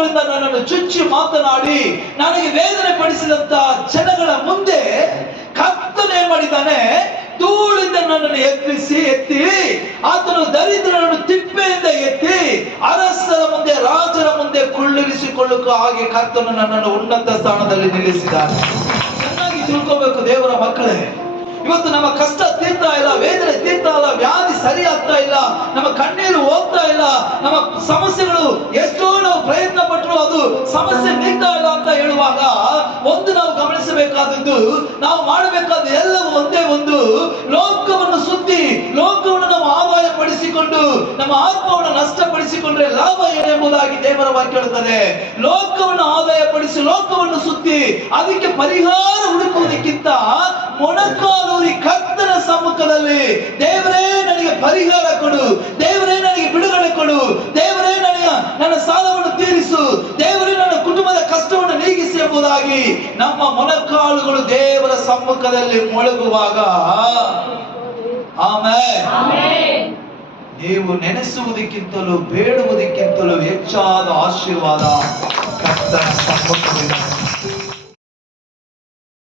ಮಾತುಗಳಿಂದ ನನ್ನನ್ನು ಚುಚ್ಚಿ ಮಾತನಾಡಿ ನನಗೆ ವೇದನೆ ಪಡಿಸಿದಂತ ಜನಗಳ ಮುಂದೆ ಕರ್ತನು ಏನ್ ಮಾಡಿದ್ದಾನೆ, ಧೂಳಿಂದ ನನ್ನನ್ನು ಎತ್ತಿ ಆತನು ದರಿದ್ರನನ್ನು ತಿಪ್ಪೆಯಿಂದ ಎತ್ತಿ ಅರಸರ ಮುಂದೆ ರಾಜರ ಮುಂದೆ ಕುಳ್ಳಿರಿಸಿಕೊಳ್ಳುವ ಹಾಗೆ ಕರ್ತನು ನನ್ನನ್ನು ಉನ್ನತ ಸ್ಥಾನದಲ್ಲಿ ನಿಲ್ಲಿಸಿದ್ದಾನೆ. ಚೆನ್ನಾಗಿ ತಿಳ್ಕೋಬೇಕು ದೇವರ ಮಕ್ಕಳೇ, ಇವತ್ತು ನಮ್ಮ ಕಷ್ಟ ತೀರ್ತಾ ಇಲ್ಲ, ವೇದನೆ ತೀರ್ತಾ ಇಲ್ಲ, ವ್ಯಾಧಿ ಸರಿ ಆಗ್ತಾ ಇಲ್ಲ, ನಮ್ಮ ಕಣ್ಣೀರು ಹೋಗ್ತಾ ಇಲ್ಲ, ನಮ್ಮ ಸಮಸ್ಯೆಗಳು ಎಷ್ಟೋ ನಾವು ಪ್ರಯತ್ನ ಪಟ್ಟರು ಅದು ಸಮಸ್ಯೆ ನೀಗ್ತಾ ಇಲ್ಲ ಅಂತ ಹೇಳುವಾಗ ಒಂದು ನಾವು ಗಮನಿಸಬೇಕಾದದ್ದು, ನಾವು ಮಾಡಬೇಕಾದ ಎಲ್ಲವೂ ಒಂದೇ ಒಂದು, ಲೋಕವನ್ನು ಸುತ್ತಿ ಲೋಕವನ್ನು ನಾವು ಆದಾಯ ಪಡಿಸಿಕೊಂಡು ನಮ್ಮ ಆತ್ಮವನ್ನು ನಷ್ಟಪಡಿಸಿಕೊಂಡ್ರೆ ಲಾಭ ಏನೆಂಬುದಾಗಿ ದೇವರ ವಾಕ್ಯ ಹೇಳುತ್ತದೆ. ಲೋಕವನ್ನು ಆದಾಯ ಪಡಿಸಿ ಲೋಕವನ್ನು ಸುತ್ತಿ ಅದಕ್ಕೆ ಪರಿಹಾರ ಹುಡುಕುವುದಕ್ಕಿಂತ ಮೊಣಕಾಲೂರಿ ಕರ್ತನ ಸಮ್ಮುಖದಲ್ಲಿ ದೇವರೇ ನನಗೆ ಪರಿಹಾರ ಕೊಡು, ದೇವರೇ ನನಗೆ ಬಿಡುಗಡೆ ಕೊಡು, ದೇವರೇ ನನಗೆ ನನ್ನ ಸಾಲವನ್ನು ತೀರಿಸು, ದೇವರೇ ನನ್ನ ಕುಟುಂಬದ ಕಷ್ಟವನ್ನು ನೀಗಿಸಿ ಎಂಬುದಾಗಿ ನಮ್ಮ ಮೊಣಕಾಲುಗಳು ದೇವರ ಸಮ್ಮುಖದಲ್ಲಿ ಮೊಳಗುವಾಗ ಆಮೆನ್, ನೀವು ನೆನೆಸುವುದಕ್ಕಿಂತಲೂ ಬೇಡುವುದಕ್ಕಿಂತಲೂ ಹೆಚ್ಚಾದ ಆಶೀರ್ವಾದ ಕರ್ತನ ಸಮ್ಮುಖದಲ್ಲಿ